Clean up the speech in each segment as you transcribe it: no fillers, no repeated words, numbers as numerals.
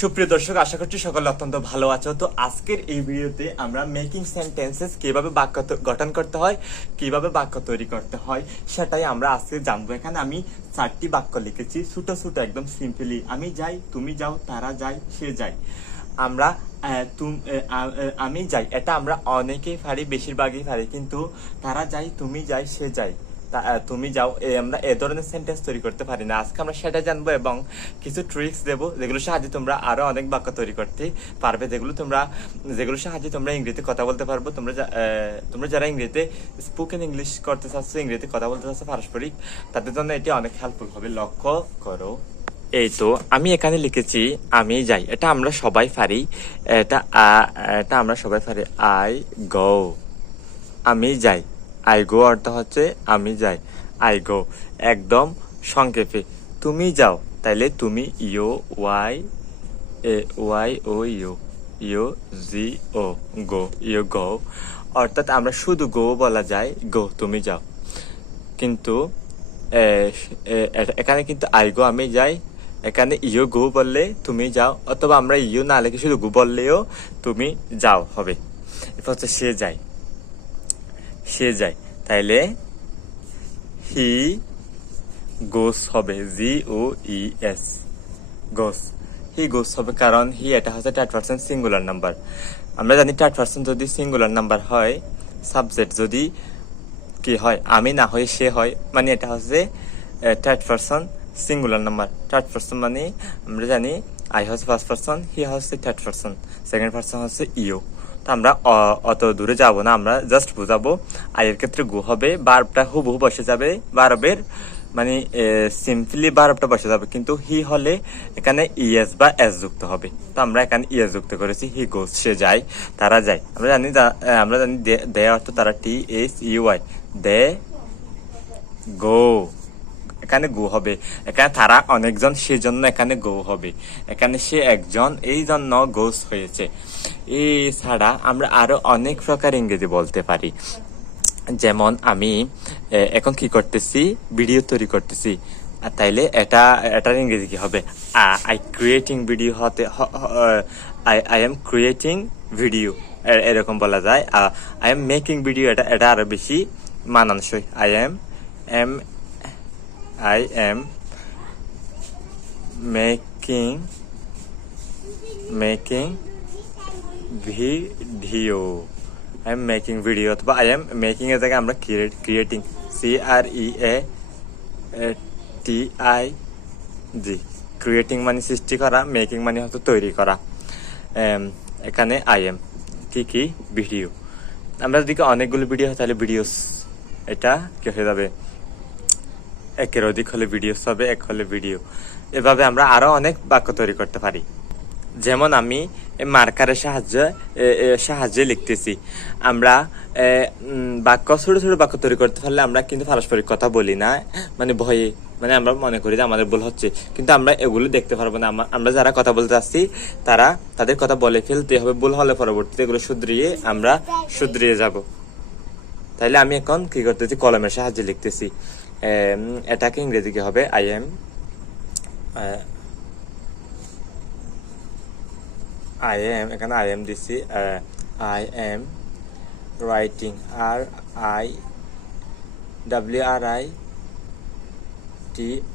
সুপ্রিয় দর্শক, আশা করছি সকলে অত্যন্ত ভালো আছো। তো আজকের এই ভিডিওতে আমরা মেকিং সেন্টেন্সেস কিভাবে বাক্য গঠন করতে হয়, কিভাবে বাক্য তৈরি করতে হয় সেটাই আমরা আজকে জানবো। এখানে আমি 4টি বাক্য লিখেছি, ছোট ছোট একদম সিম্পলি। আমি যাই, তুমি যাও, তারা যায়, সে যায়। আমরা আমি যাই, এটা আমরা অনেকেই পারি, বেশিরভাগই পারি। কিন্তু তারা যাই, তুমি যাই, সে যাই, তুমি যাও, আমরা এ ধরনের সেন্টেন্স তৈরি করতে পারি না। আজকে আমরা সেটা জানবো এবং কিছু ট্রিক্স দেবো, যেগুলোর সাহায্যে তোমরা আরো অনেক বাক্য তৈরি করতে পারবে, যেগুলোর সাহায্যে তোমরা ইংরেজিতে কথা বলতে পারবো। তোমরা যারা ইংরেজিতে স্পোকেন ইংলিশ করতে চাচ্ছ, ইংরেজিতে কথা বলতে চাচ্ছ পারস্পরিক, তাদের জন্য এটি অনেক হেল্পফুল হবে। লক্ষ্য করো, এই তো আমি এখানে লিখেছি আমি যাই, এটা আমরা সবাই পারি। এটা আমরা সবাই পারি। আই গো, আমি যাই। আই গো অর্থ হচ্ছে আমি যাই, আই গো। একদম সংক্ষেপে, তুমি যাও, তাইলে তুমি U Y Y O U, U G O, go, you go. অর্থাৎ আমরা শুধু গো বলা যায়, গো তুমি যাও। কিন্তু এখানে কিন্তু আই গো আমি যাই, এখানে ইউ গো বললে তুমি যাও, অথবা আমরা ইউ না লিখে শুধু গো বললেও তুমি যাও হবে। এরপর হচ্ছে সে যায়, সে যায়, তাইলে হি গোস হবে, জি ও ই এস, গোস। হি গোস হবে, কারণ হি এটা হচ্ছে থার্ড পারসন সিঙ্গুলার নাম্বার। আমরা জানি থার্ড পারসন যদি সিঙ্গুলার নাম্বার হয়, সাবজেক্ট যদি কি হয়, আমি না হয় সে হয়, মানে এটা হচ্ছে third person singular number. Third person মানে আমরা জানি আই হচ্ছে ফার্স্ট পারসন, হি হচ্ছে থার্ড পারসন, সেকেন্ড পারসন হচ্ছে ইউ। তো আমরা অত দূরে যাব না, আমরা জাস্ট বুঝাবো। আয়ের ক্ষেত্রে গু হবে, বারবটা হুবহু বসে যাবে, বারবের মানে সিম্পলি বারবটা বসে যাবে। কিন্তু হি হলে এখানে ইএস বা এস যুক্ত হবে। তো আমরা এখানে ইএস যুক্ত করেছি, হি গোস, সে যায়, তারা যায়। আমরা জানি দে অর্থ তারা, টি এস ইউ আই, দে গো। এখানে গো হবে, এখানে তারা অনেকজন, সেজন্য এখানে গো হবে। এখানে সে একজন, এই জন্য গোস হয়েছে। এছাড়া আমরা আরো অনেক প্রকার ইংরেজি বলতে পারি। যেমন আমি এখন কি করতেছি, ভিডিও তৈরি করতেছি। তাইলে এটার ইংরেজি কি হবে? আই ক্রিয়েটিং ভিডিও হতে, আই এম ক্রিয়েটিং ভিডিও এরকম বলা যায়। আই এম মেকিং ভিডিও, এটা আরো বেশি মানানসই। I am making video, I am making video, অথবা আই এম মেকিং এর জায়গায় আমরা ক্রিয়েটিং, CREATING, ক্রিয়েটিং মানে সৃষ্টি করা, মেকিং মানে হয়তো তৈরি করা। এখানে আই এম কি ভিডিও। আমরা যদি অনেকগুলো ভিডিও হয় তাহলে ভিডিওস, এটা কি হয়ে যাবে, একের অধিক হলে ভিডিওস হবে, এক হলে ভিডিও। এভাবে আমরা আরো অনেক বাক্য তৈরি করতে পারি। যেমন আমি মার্কারের সাহায্যে লিখতেছি। আমরা ছোট ছোট বাক্য তৈরি করতে পারলে আমরা কিন্তু পারস্পরিক কথা বলি না, মানে ভয়ে, মানে আমরা মনে করি যে আমাদের ভুল হচ্ছে, কিন্তু আমরা এগুলো দেখতে পারবো না। আমরা যারা কথা বলতে আসছি তাদের কথা বলে ফেলতে হবে, ভুল হলে পরবর্তীতে এগুলো শুধরিয়ে যাব। তাইলে আমি এখন কি করতেছি, কলমের সাহায্যে লিখতেছি। এটাকে ইংরেজি কি হবে, আই এম এখানে আই এম দিছি, I am writing,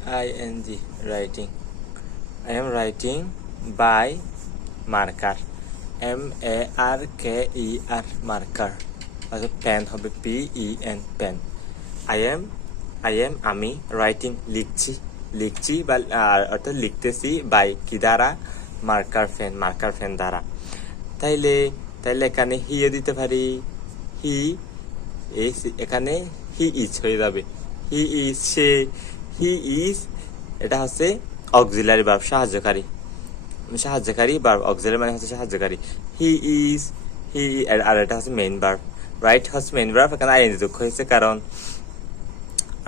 WRITING, writing. I am writing by marker, MARKER, marker. আচ্ছা, পেন হবে, PEN, পেন। আই এম আমি, রাইটিং লিখছি বা অর্থাৎ লিখতেছি, বাই কি দ্বারা, মার্কার ফেন দ্বারা। তাইলে এখানে হি দিতে পারি, হি এখানে হি ইজ হয়ে যাবে, he is say, he is এটা হচ্ছে অক্সিলারি ভার্ব, সাহায্যকারী ভার্ব, অক্সিলারি মানে হচ্ছে সাহায্যকারী। হি ইজ, আর এটা হচ্ছে মেইন ভার্ব, রাইট হচ্ছে মেইন ভার্ব। এখানে আইএনজি যোগ হয়েছে কারণ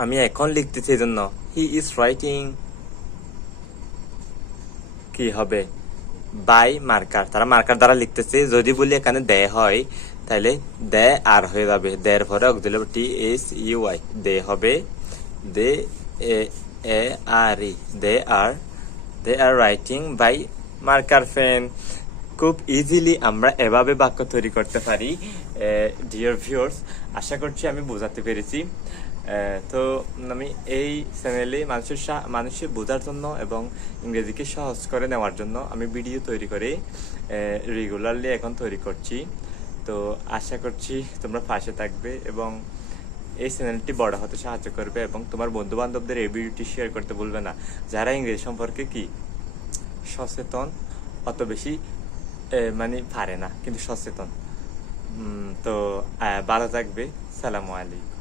আমি এখন লিখতেছি, এই জন্য হি ইজ রাইটিং কি হবে, বাই মার্কার, তারা মার্কার দ্বারা লিখতেছে। যদি বলি এখানে দে হয়, তাহলে দে আর হয়ে যাবে, দের পরে অক্সিলারি TSUI, দে হবে, they ARE, they are writing by marker pen খুব ইজিলি আমরা এভাবে বাক্য তৈরি করতে পারি। ডিয়ার ভিউয়ার্স, আশা করছি আমি বোঝাতে পেরেছি। তো আমি এই চ্যানেলে মানুষের বোঝার জন্য এবং ইংরেজিকে সহজ করে নেওয়ার জন্য আমি ভিডিও তৈরি করে রেগুলারলি এখন তৈরি করছি। তো আশা করছি তোমরা পাশে থাকবে এবং এই চ্যানেলটি বড় হতে সাহায্য করবে এবং তোমার বন্ধু বান্ধবদের এই ভিডিওটি শেয়ার করতে ভুলবে না, যারা ইংরেজি সম্পর্কে কি সচেতন, অত বেশি মানে পারে না কিন্তু সচেতন। তো ভালো থাকবে। সালামু আলাইকুম।